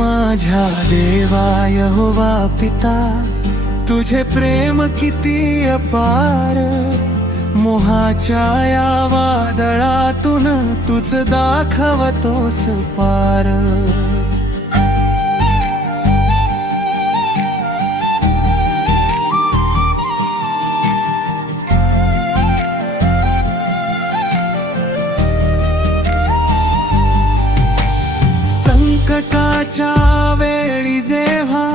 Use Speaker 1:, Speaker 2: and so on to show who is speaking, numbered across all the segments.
Speaker 1: माझ्या देवा यहोवा पिता तुझे प्रेम किती अपार. मोहाच्या या वादळातून तुझ दाखवतोस पार. संकटाच्या वेळी जेव्हा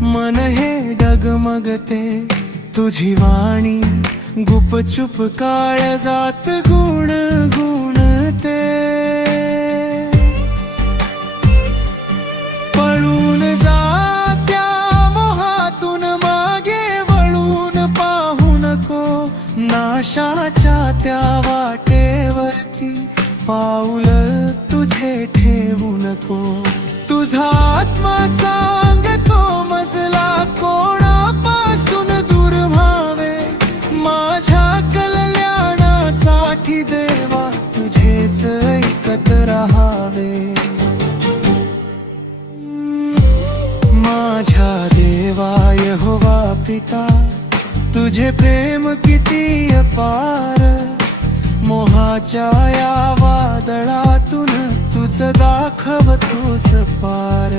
Speaker 1: मन हे डगमगते तुझी वाणी गुपचुप काळ जात गुण गुणते. पळून जात्या मोहातून मागे वळून पाहू नको नाशाच्या त्या वाटेवरती. पाऊल तुझे ठेवू नको तुझा आत्मा सांगतो मजला कोणापासून दूर व्हावे? माझ्या कल्याणासाठी देवा तुझेच ऐकत राहावे. माझ्या देवाय होवा पिता तुझे प्रेम किती अपार. मोहाच्या या वादळातून सदाखव तूच पार.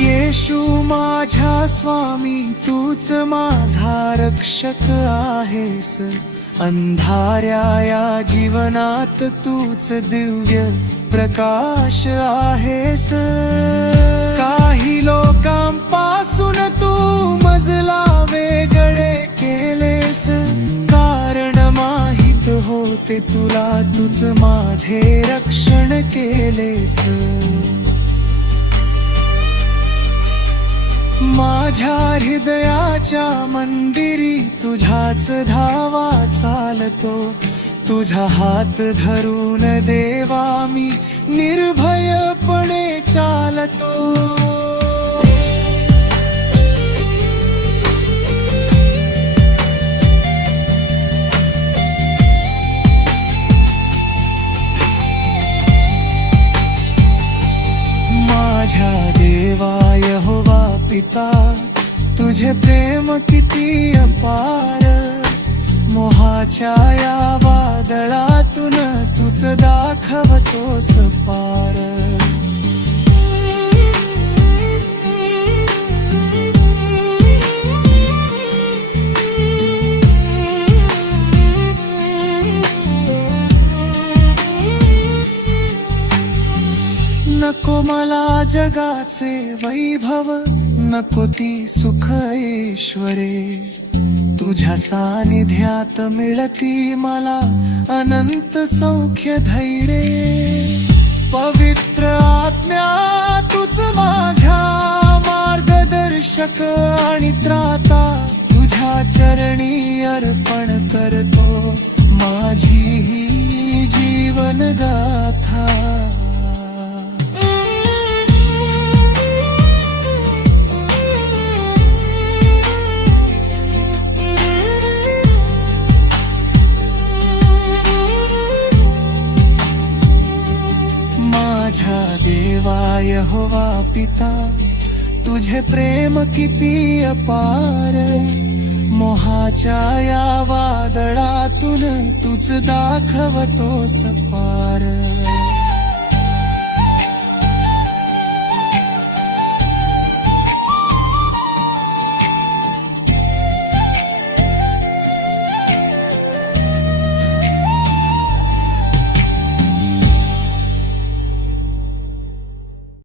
Speaker 1: येशू माझ्या स्वामी तूच माझा रक्षक आहेस. अंधाऱ्या या जीवनात तूच दिव्य प्रकाश आहेस काही लोकांपासून तू मजला वेगळे केलेस कारण माहीत होते तुला तुझ माझे रक्षण केलेस माझ्या हृदयाच्या मंदिरी तुझ्याच धावा चालतो. तुझा हात धरून देवा मी निर्भयपणे चालतो. माझ्या देवाय होवा पिता तुझे प्रेम किती अपार. मोहाच्या या वादळातून तुझ दाखवतोस पार नको मला जगाचे वैभव नको ती सुख ऐश्वरे तुझ्या सानिध्यात मिळती मला अनंत सौख्य धैर्य. पवित्र आत्म्या तुझ माझ्या मार्गदर्शक आणि त्राता. तुझ्या चरणी अर्पण करतो माझी ही जीवन गाथा देवा यहोवा पिता तुझे प्रेम किती अपार मोहाच्या या वादळातून तुझ दाखवतो पार.